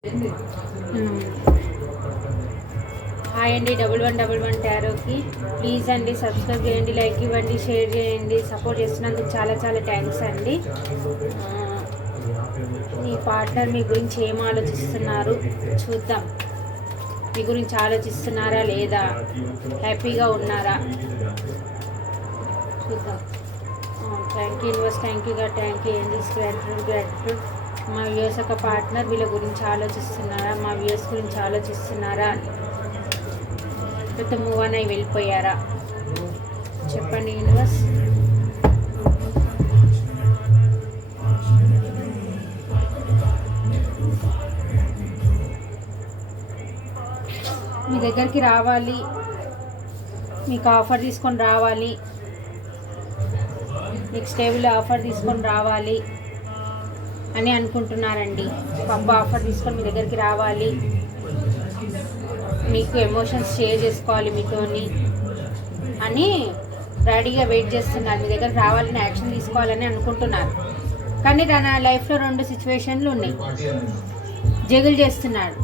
Hi అండి, 1111 టారోకి please అండి subscribe చేయండి, లైక్ ఇవ్వండి, షేర్ చేయండి. సపోర్ట్ చేస్తున్నందుకు చాలా చాలా థ్యాంక్స్ అండి. మీ పార్ట్నర్ మీ గురించి ఏం ఆలోచిస్తున్నారు చూద్దాం. మీ గురించి ఆలోచిస్తున్నారా లేదా, హ్యాపీగా ఉన్నారా చూద్దాం. Thank you universe, thank you God, thank you angels, gratitude. మా వ్యూస్ యొక్క పార్ట్నర్ వీళ్ళ గురించి ఆలోచిస్తున్నారా, మా వ్యూస్ గురించి ఆలోచిస్తున్నారా, లేకపోతే మూవ్ అని వెళ్ళిపోయారా చెప్పండి యూనివర్స్. మీ దగ్గరికి రావాలి, మీకు ఆఫర్ తీసుకొని రావాలి, మీకు స్టేబుల్ ఆఫర్ తీసుకొని రావాలి అని అనుకుంటున్నారండి. పబ్బ ఆఫర్ తీసుకొని మీ దగ్గరికి రావాలి, మీకు ఎమోషన్స్ షేర్ చేసుకోవాలి మీతోని అని రెడీగా వెయిట్ చేస్తున్నారు. మీ దగ్గర రావాలని, యాక్షన్ తీసుకోవాలని అనుకుంటున్నారు. కానీ తన లైఫ్లో 2 సిచ్యువేషన్లు ఉన్నాయి. జగులు చేస్తున్నాడు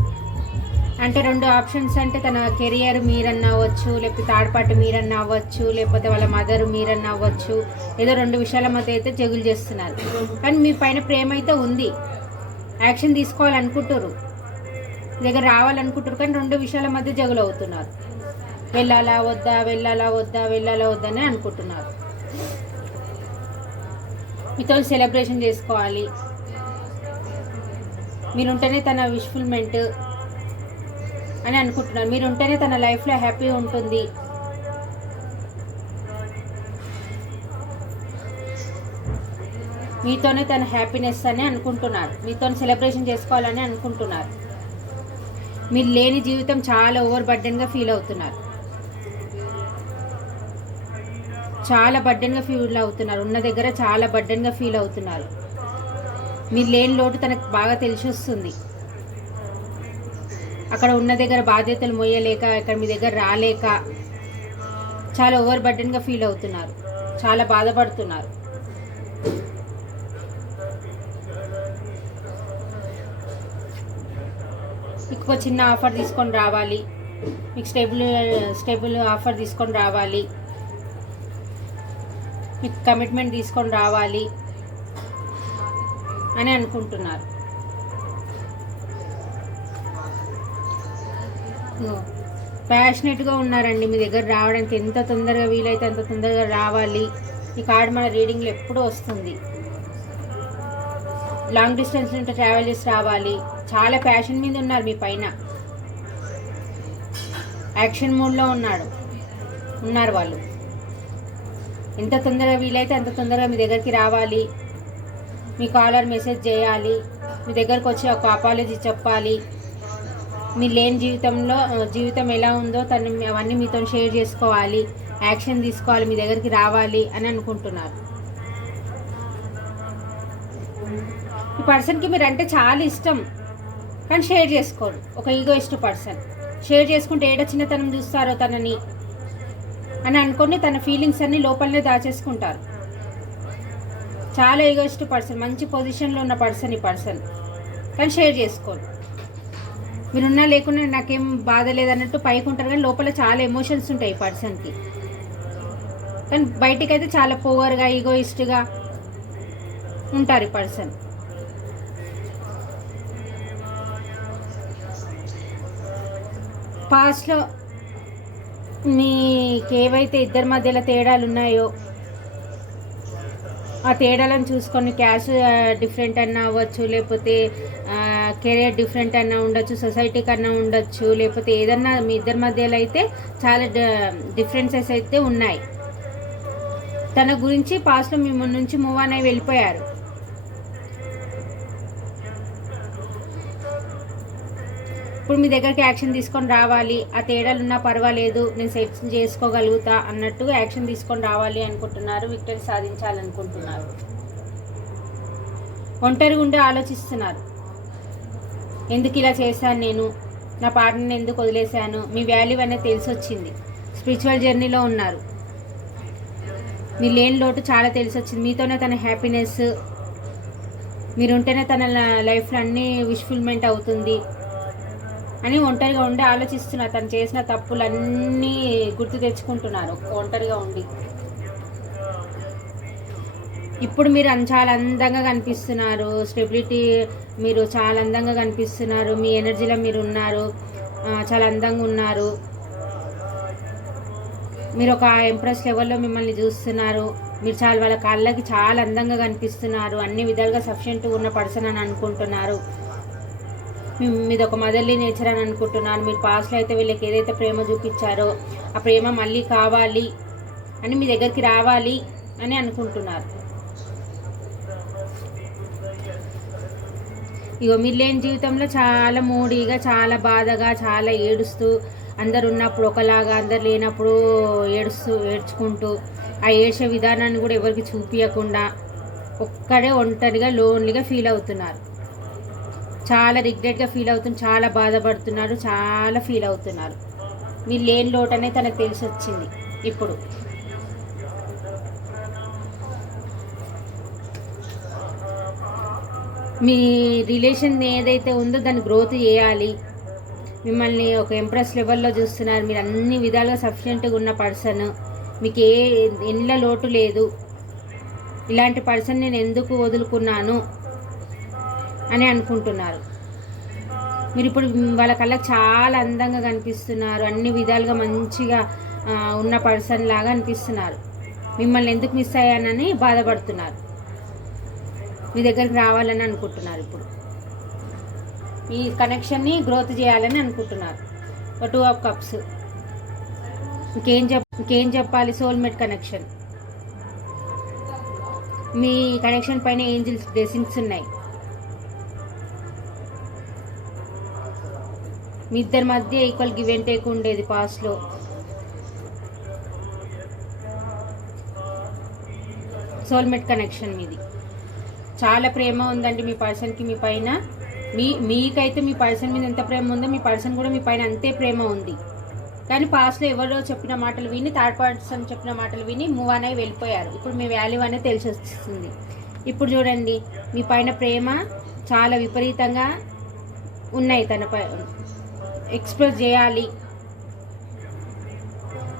అంటే 2 ఆప్షన్స్. అంటే తన కెరియర్ మీరన్నా అవ్వచ్చు, లేకపోతే థర్డ్ పార్టీ మీరన్నా అవ్వచ్చు, లేకపోతే వాళ్ళ మదర్ మీరన్నా అవ్వచ్చు. ఏదో 2 విషయాల మధ్య అయితే జగులు చేస్తున్నారు. కానీ మీ పైన ప్రేమ అయితే ఉంది, యాక్షన్ తీసుకోవాలనుకుంటారు, మీ దగ్గర రావాలనుకుంటారు. కానీ 2 విషయాల మధ్య జగులు అవుతున్నారు. వెళ్ళాలా వద్దా, వెళ్ళాలా వద్దా, వెళ్ళాలా వద్దా అని అనుకుంటున్నారు. మీతో సెలబ్రేషన్ చేసుకోవాలి, మీరుంటేనే తన విష్ఫుల్మెంట్ అని అనుకుంటున్నారు. మీరు ఉంటేనే తన లైఫ్లో హ్యాపీ ఉంటుంది. మీతోనే తన హ్యాపీనెస్ అని అనుకుంటున్నారు. మీతో సెలబ్రేషన్ చేసుకోవాలని అనుకుంటున్నారు. మీరు లేని జీవితం చాలా ఓవర్ బర్డెన్గా ఫీల్ అవుతున్నారు. చాలా బర్డెన్గా ఫీల్ అవుతున్నారు. ఉన్న దగ్గర చాలా బర్డెన్గా ఫీల్ అవుతున్నారు. మీరు లేని లోటు తనకు బాగా తెలిసి వస్తుంది. అక్కడ ఉన్న దగ్గర బాధ్యతలు మోయలేక, ఇక్కడ మీ దగ్గర రాలేక చాలా ఓవర్ బర్డెన్గా ఫీల్ అవుతున్నారు. చాలా బాధపడుతున్నారు. మీకు చిన్న ఆఫర్ తీసుకొని రావాలి, మీకు స్టేబుల్ ఆఫర్ తీసుకొని రావాలి, మీకు కమిట్మెంట్ తీసుకొని రావాలి అని అనుకుంటున్నారు. ప్యాషనెట్గా ఉన్నారండి. మీ దగ్గర రావడానికి ఎంత తొందరగా వీలైతే అంత తొందరగా రావాలి. ఈ కార్డు మన రీడింగ్లో ఎప్పుడూ వస్తుంది. లాంగ్ డిస్టెన్స్ నుండి ట్రావెల్ చేసి రావాలి. చాలా ప్యాషన్ మీద ఉన్నారు. మీ పైన యాక్షన్ మోడ్లో ఉన్నారు వాళ్ళు. ఎంత తొందరగా వీలైతే అంత తొందరగా మీ దగ్గరికి రావాలి. మీ కాలర్ మెసేజ్ చేయాలి, మీ దగ్గరకు వచ్చి ఒక అపాలజీ చెప్పాలి. మీ లేని జీవితం ఎలా ఉందో అవన్నీ మీతో షేర్ చేసుకోవాలి, యాక్షన్ తీసుకోవాలి, మీ దగ్గరికి రావాలి అని అనుకుంటున్నారు. ఈ పర్సన్కి మీరు అంటే చాలా ఇష్టం, కానీ షేర్ చేసుకోరు. ఒక ఈగోయిస్ట్ పర్సన్. షేర్ చేసుకుంటే ఏడ చిన్నతనం చూస్తారో తనని అని అనుకొని తన ఫీలింగ్స్ అన్నీ లోపలనే దాచేసుకుంటారు. చాలా ఈగోయిస్ట్ పర్సన్, మంచి పొజిషన్లో ఉన్న పర్సన్ ఈ పర్సన్, కానీ షేర్ చేసుకోరు. మీరున్నా లేకుండా నాకేం బాధ లేదన్నట్టు పైకి ఉంటారు, కానీ లోపల చాలా ఎమోషన్స్ ఉంటాయి ఈ పర్సన్కి. కానీ బయటికి అయితే చాలా పోవర్గా, ఈగోయిస్ట్గా ఉంటారు ఈ పర్సన్. పాస్ట్లో మీకు ఏవైతే ఇద్దరి మధ్యలో తేడాలు ఉన్నాయో ఆ తేడాలను చూసుకొని క్యాష్ డిఫరెంట్ అన్నా అవ్వచ్చు, లేకపోతే కెరియర్ డిఫరెంట్ అన్నా ఉండొచ్చు, సొసైటీ కన్నా ఉండొచ్చు, లేకపోతే ఏదన్నా మీ ఇద్దరి మధ్యలో అయితే చాలా డిఫరెన్సెస్ అయితే ఉన్నాయి. తన గురించి పాస్ట్లో మీ నుంచి మూవ్ అని వెళ్ళిపోయారు. ఇప్పుడు మీ దగ్గరికి యాక్షన్ తీసుకొని రావాలి. ఆ తేడాలు ఉన్నా పర్వాలేదు, నేను సెట్ చేసుకోగలుగుతా అన్నట్టు యాక్షన్ తీసుకొని రావాలి అనుకుంటున్నారు. విక్టరీ సాధించాలనుకుంటున్నారు. ఒంటరిగా ఉండి ఆలోచిస్తున్నారు. ఎందుకు ఇలా చేశాను నేను, నా పార్ట్నర్ని ఎందుకు వదిలేశాను, మీ వాల్యూ అనేది తెలిసి వచ్చింది. స్పిరిచువల్ జర్నీలో ఉన్నారు. మీ లేని లోటు చాలా తెలిసి వచ్చింది. మీతోనే తన హ్యాపీనెస్, మీరుంటేనే తన లైఫ్లో అన్నీ విష్ఫుల్మెంట్ అవుతుంది అని ఒంటరిగా ఉండి ఆలోచిస్తున్నారు. తను చేసిన తప్పులన్నీ గుర్తు తెచ్చుకుంటున్నారు ఒంటరిగా ఉండి. ఇప్పుడు మీరు చాలా అందంగా కనిపిస్తున్నారు, స్టెబిలిటీ, మీరు చాలా అందంగా కనిపిస్తున్నారు, మీ ఎనర్జీలో మీరు ఉన్నారు, చాలా అందంగా ఉన్నారు. మీరు ఒక ఎంప్రెస్ లెవెల్లో మిమ్మల్ని చూస్తున్నారు. మీరు చాలా వాళ్ళ కళ్ళకి చాలా అందంగా కనిపిస్తున్నారు, అన్ని విధాలుగా సఫిషియెంట్గా ఉన్న పర్సన్ అని అనుకుంటున్నారు. మీది ఒక మదర్లీ నేచర్ అని అనుకుంటున్నారు. మీరు పాస్ట్లో అయితే వీళ్ళకి ఏదైతే ప్రేమ చూపించారో ఆ ప్రేమ మళ్ళీ కావాలి అని మీ దగ్గరికి రావాలి అని అనుకుంటున్నారు. ఇగో మీరు లేని జీవితంలో చాలా మూడీగా, చాలా బాధగా, చాలా ఏడుస్తూ, అందరు ఉన్నప్పుడు ఒకలాగా, అందరు లేనప్పుడు ఏడ్చుకుంటూ, ఆ ఏడ్చే విధానాన్ని కూడా ఎవరికి చూపించకుండా ఒక్కడే ఒంటరిగా లోన్లీగా ఫీల్ అవుతున్నారు. చాలా రిగ్రెట్గా ఫీల్ అవుతున్నారు, చాలా బాధపడుతున్నారు, చాలా ఫీల్ అవుతున్నారు. మీరు లేని లోటనే తనకు తెలిసి వచ్చింది. ఇప్పుడు మీ రిలేషన్ ఏదైతే ఉందో దాన్ని గ్రోత్ చేయాలి. మిమ్మల్ని ఒక ఎంప్రెస్ లెవెల్లో చూస్తున్నారు. మీరు అన్ని విధాలుగా సఫిషియెంట్గా ఉన్న పర్సన్, మీకు ఎన్ల లోటు లేదు. ఇలాంటి పర్సన్ నేను ఎందుకు వదులుకున్నాను అని అనుకుంటున్నారు. మీరు ఇప్పుడు వాళ్ళ కళ్ళకి చాలా అందంగా కనిపిస్తున్నారు, అన్ని విధాలుగా మంచిగా ఉన్న పర్సన్ లాగా అనిపిస్తున్నారు. మిమ్మల్ని ఎందుకు మిస్ అయ్యానని బాధపడుతున్నారు. మీ దగ్గరికి రావాలని అనుకుంటున్నారు. ఇప్పుడు ఈ కనెక్షన్ని గ్రోత్ చేయాలని అనుకుంటున్నారు. 2 ఆఫ్ కప్స్. ఇంకేం చెప్పాలి? Soulmate connection. మీ కనెక్షన్ పైన ఏంజిల్స్ బ్లెస్సింగ్స్ ఉన్నాయి. మీ ఇద్దరి మధ్య ఈక్వల్ గివ్ అండ్ టేక్ ఉండేది పాస్ట్లో. సోల్మేట్ కనెక్షన్ మీది. చాలా ప్రేమ ఉందండి మీ పర్సన్కి మీ పైన. మీకైతే మీ పర్సన్ మీద ఎంత ప్రేమ ఉందో మీ పర్సన్ కూడా మీ పైన అంతే ప్రేమ ఉంది. కానీ పాస్ట్లో ఎవరో చెప్పిన మాటలు విని, థర్డ్ పర్సన్ చెప్పిన మాటలు విని మూవ్ అని వెళ్ళిపోయారు. ఇప్పుడు మీ వాల్యూ అనేది తెలిసి వస్తుంది. ఇప్పుడు చూడండి, మీ పైన ప్రేమ చాలా విపరీతంగా ఉన్నాయి. తన ఎక్స్ప్రెస్ చేయాలి.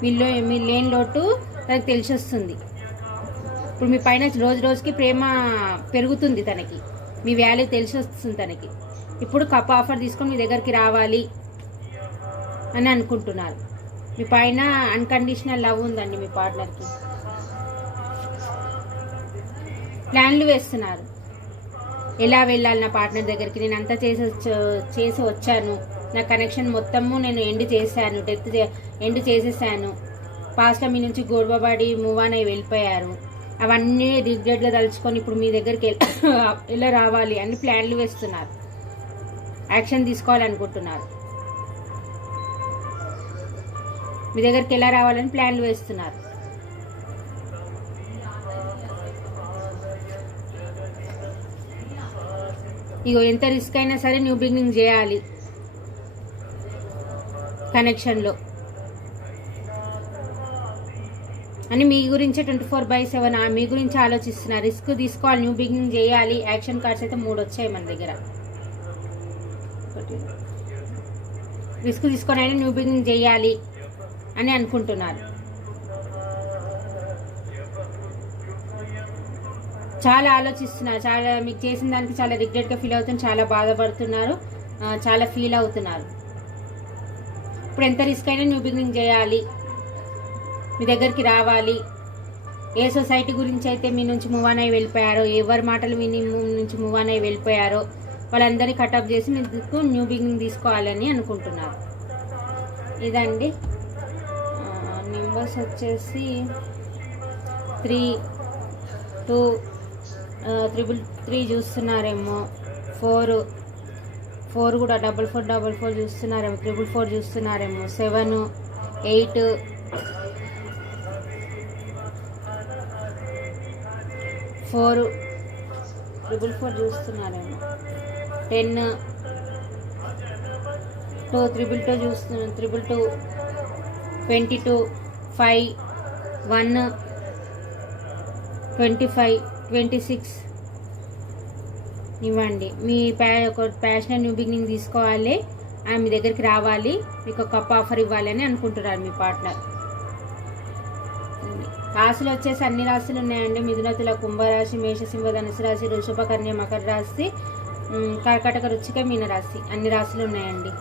మీ లేని లోటు తనకు తెలిసి వస్తుంది. ఇప్పుడు మీ పైన రోజు రోజుకి ప్రేమ పెరుగుతుంది. తనకి మీ వాల్యూ తెలిసి వస్తుంది తనకి. ఇప్పుడు కప్ ఆఫర్ తీసుకొని మీ దగ్గరికి రావాలి అని అనుకుంటున్నారు. మీ పైన అన్కండిషనల్ లవ్ ఉందండి మీ పార్ట్నర్కి. ప్లాన్లు వేస్తున్నారు. ఎలా వెళ్ళాలి నా పార్ట్నర్ దగ్గరికి, నేను అంతా చేసి వచ్చాను, నా కనెక్షన్ మొత్తము నేను ఎండ్ చేసేసాను. పాస్ట్లో మీ నుంచి గొడవపడి మూవ్ అని వెళ్ళిపోయారు. అవన్నీ రిగ్రెట్గా తలుచుకొని ఇప్పుడు మీ దగ్గరికి ఎలా రావాలి అని ప్లాన్లు వేస్తున్నారు. యాక్షన్ తీసుకోవాలనుకుంటున్నారు. మీ దగ్గరికి ఎలా రావాలని ప్లాన్లు వేస్తున్నారు. ఇగో ఎంత రిస్క్ అయినా సరే న్యూ బిగినింగ్ చేయాలి కనెక్షన్లో అని మీ గురించే 24/7 మీ గురించి ఆలోచిస్తున్నారు. రిస్క్ తీసుకోవాలి, న్యూ బిగినింగ్ చేయాలి. యాక్షన్ కార్డ్స్ అయితే 3 వచ్చాయి మన దగ్గర. రిస్క్ తీసుకొని అయినా న్యూ బిగినింగ్ చేయాలి అని అనుకుంటున్నారు. చాలా ఆలోచిస్తున్నారు. చాలా మీకు చేసిన దానికి చాలా రిగ్రెట్గా ఫీల్ అవుతున్నారు, చాలా బాధపడుతున్నారు, చాలా ఫీల్ అవుతున్నారు. ఇప్పుడు ఎంత రిస్క్ అయినా న్యూ బిగినింగ్ చేయాలి, మీ దగ్గరికి రావాలి. ఏ సొసైటీ గురించి అయితే మీ నుంచి మూవ్ అని వెళ్ళిపోయారో, ఎవరి మాటలు విని నుంచి మూవ్ అని వెళ్ళిపోయారో వాళ్ళందరినీ కటప్ చేసి మీకు న్యూ బిగినింగ్ తీసుకోవాలని అనుకుంటున్నారు. ఇదండి. నెంబర్స్ వచ్చేసి 3, 2, 333 చూస్తున్నారేమో, 4 కూడా 4444 చూస్తున్నారేమో, 444 చూస్తున్నారేమో, 7, 8, 4, 444 చూస్తున్నారేమో, 10, 2, 222 చూస్తున్నారు, 222, 22, 5, 1, 25, 26, ఇవ్వండి. మీ ఒక ప్యాషనల్ న్యూ బిగినింగ్ తీసుకోవాలి, ఆమె మీ దగ్గరికి రావాలి, మీకు ఒక కప్ ఆఫర్ ఇవ్వాలి అని అనుకుంటున్నారు మీ పార్ట్నర్. రాశులు వచ్చేసి అన్ని రాశులు ఉన్నాయండి. మిథున, తుల, కుంభరాశి, మేషసింహ, ధనుసు రాశి, వృషభ, కన్య, మకర రాశి, కర్కాటక, వృశ్చిక, మీన రాశి, అన్ని రాశులు ఉన్నాయండి.